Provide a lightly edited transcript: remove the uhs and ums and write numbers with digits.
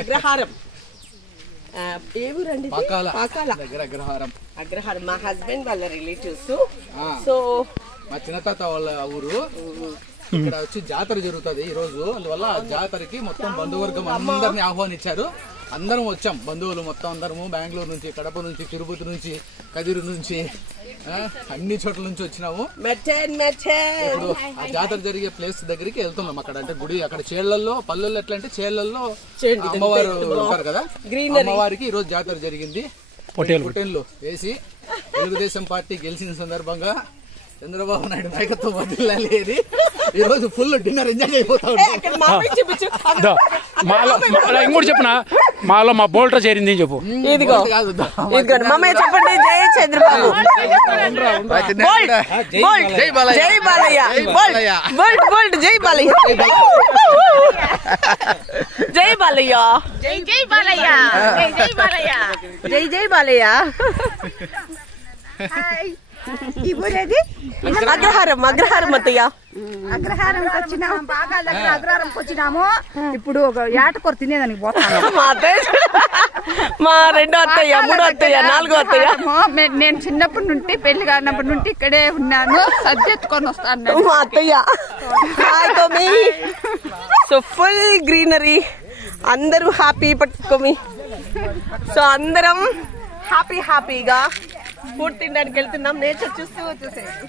అగ్రహారం ఏ ఊరండి? అగ్రహారం మా హస్బెండ్ వాళ్ళ రిలేటివ్స్. సో మా చిన్నతాత వాళ్ళ ఊరు. ఇక్కడ వచ్చి జాతర జరుగుతుంది ఈ రోజు. అందువల్ల జాతరకి మొత్తం బంధువర్గం అందరిని ఆహ్వానించారు. అందరం వచ్చాం, బంధువులు మొత్తం అందరము. బెంగళూరు నుంచి, కడప నుంచి, తిరుపతి నుంచి, కదిరి నుంచి, అన్ని చోట్ల నుంచి వచ్చినాము. ఇప్పుడు ఆ జాతర జరిగే ప్లేస్ దగ్గరికి వెళ్తున్నాం. అక్కడ అంటే గుడి, అక్కడ చేళ్లలో, పల్లెల్లో ఎట్లా అంటే చేళ్లలో అమ్మవారు ఉంటారు కదా, అమ్మవారికి ఈ రోజు జాతర జరిగింది. పొటేన్లు వేసి తెలుగుదేశం పార్టీ గెలిచిన సందర్భంగా చంద్రబాబు నాయుడు నాయకత్వం వదిలేదు. ఈ రోజు ఫుల్ డిన్నర్ ఎంజాయ్ అయిపోతా ఇంకోటి చెప్పిన మాలో మా బోల్టర్ చేరింది చెప్పు. ఇదిగో మమ్మీ చెప్పండి. జై చంద్రబాబు, జై బాలయ్య, బోల్ట్ జై బాలయ్య, జై బాలయ్య, జై జై బాలయ్య, జై బాలయ్య, జై జై బాలయ్య. అగ్రహారం అత్తయ్య. అగ్రహారంకి వచ్చినాము, బాగా దగ్గర అగ్రహారంకి వచ్చినాము. ఇప్పుడు ఏటకూర తినేదానికి పోతాము. మా రెండో అత్తయ్య, మూడో అత్తయ్య, నాలుగో అత్తయ్య. నేను చిన్నప్పటి నుండి పెళ్లి కానప్పటి నుండి ఇక్కడే ఉన్నాను. సద్దెత్తుకొని వస్తాను మా అత్తయ్య. సో ఫుల్ గ్రీనరీ, అందరూ హ్యాపీ పట్టుకోమి. సో అందరం హ్యాపీగా ఫుడ్ తినడానికి వెళ్తున్నాం. నేచర్ చూస్తూ వచ్చేసేది.